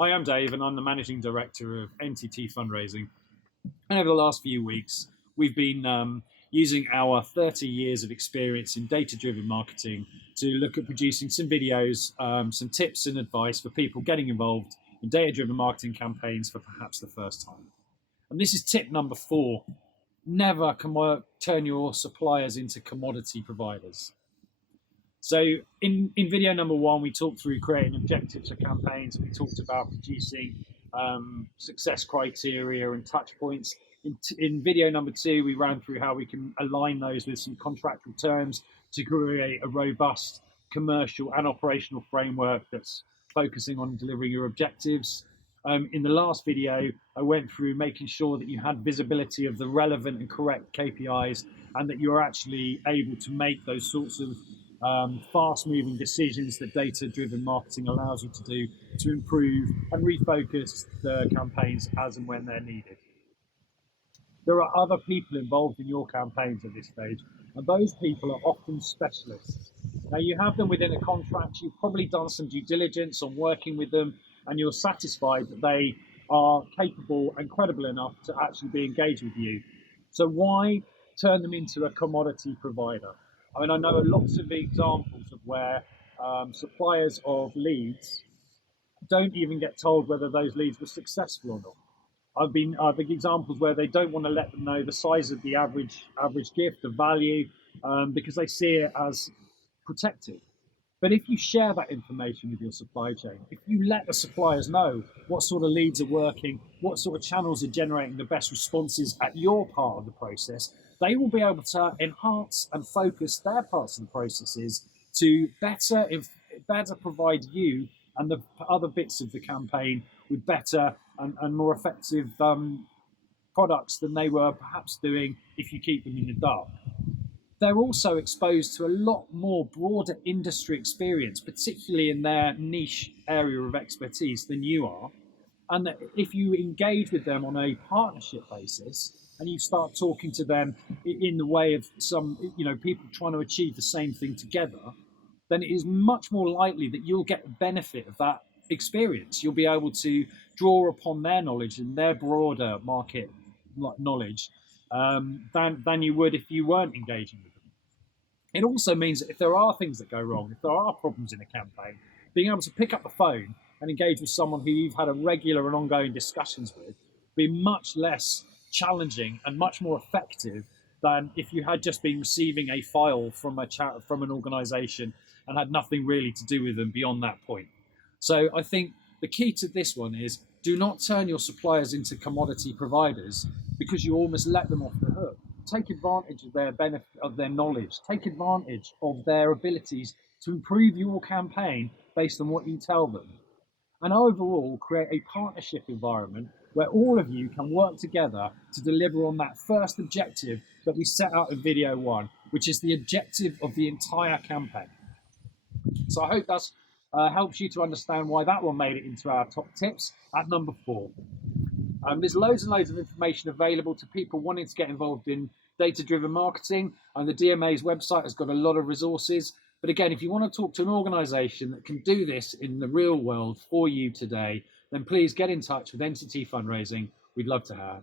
Hi, I'm Dave, and I'm the Managing Director of NTT Fundraising. And over the last few weeks, we've been using our 30 years of experience in data-driven marketing to look at producing some videos, some tips and advice for people getting involved in data-driven marketing campaigns for perhaps the first time. And this is tip number 4. Never turn your suppliers into commodity providers. So in video number 1, we talked through creating objectives for campaigns. We talked about producing success criteria and touch points. In video number 2, we ran through how we can align those with some contractual terms to create a robust commercial and operational framework that's focusing on delivering your objectives. In the last video, I went through making sure that you had visibility of the relevant and correct KPIs and that you're actually able to make those sorts of fast-moving decisions that data-driven marketing allows you to do to improve and refocus the campaigns as and when they're needed. There are other people involved in your campaigns at this stage, and those people are often specialists. Now, you have them within a contract, you've probably done some due diligence on working with them, and you're satisfied that they are capable and credible enough to actually be engaged with you. So why turn them into a commodity provider? I mean, I know lots of examples of where suppliers of leads don't even get told whether those leads were successful or not. I've been examples where they don't want to let them know the size of the average gift, the value, because they see it as protected. But if you share that information with your supply chain, if you let the suppliers know what sort of leads are working, what sort of channels are generating the best responses at your part of the process, they will be able to enhance and focus their parts of the processes to better provide you and the other bits of the campaign with better and more effective products than they were perhaps doing if you keep them in the dark. They're also exposed to a lot more broader industry experience, particularly in their niche area of expertise than you are. And that if you engage with them on a partnership basis and you start talking to them in the way of some, people trying to achieve the same thing together, then it is much more likely that you'll get the benefit of that experience. You'll be able to draw upon their knowledge and their broader market knowledge than you would if you weren't engaging with them. It also means that if there are things that go wrong, if there are problems in a campaign, being able to pick up the phone and engage with someone who you've had a regular and ongoing discussions with be much less challenging and much more effective than if you had just been receiving a file from an organization and had nothing really to do with them beyond that point. So I think the key to this one is do not turn your suppliers into commodity providers because you almost let them off the hook. Take advantage of their benefit, of their knowledge. Take advantage of their abilities to improve your campaign based on what you tell them. And overall, create a partnership environment where all of you can work together to deliver on that first objective that we set out in video 1, which is the objective of the entire campaign. So I hope that's helps you to understand why that one made it into our top tips at number 4. There's loads and loads of information available to people wanting to get involved in data-driven marketing, and the DMA's website has got a lot of resources. But again, if you want to talk to an organization that can do this in the real world for you today, then please get in touch with NTT Fundraising. We'd love to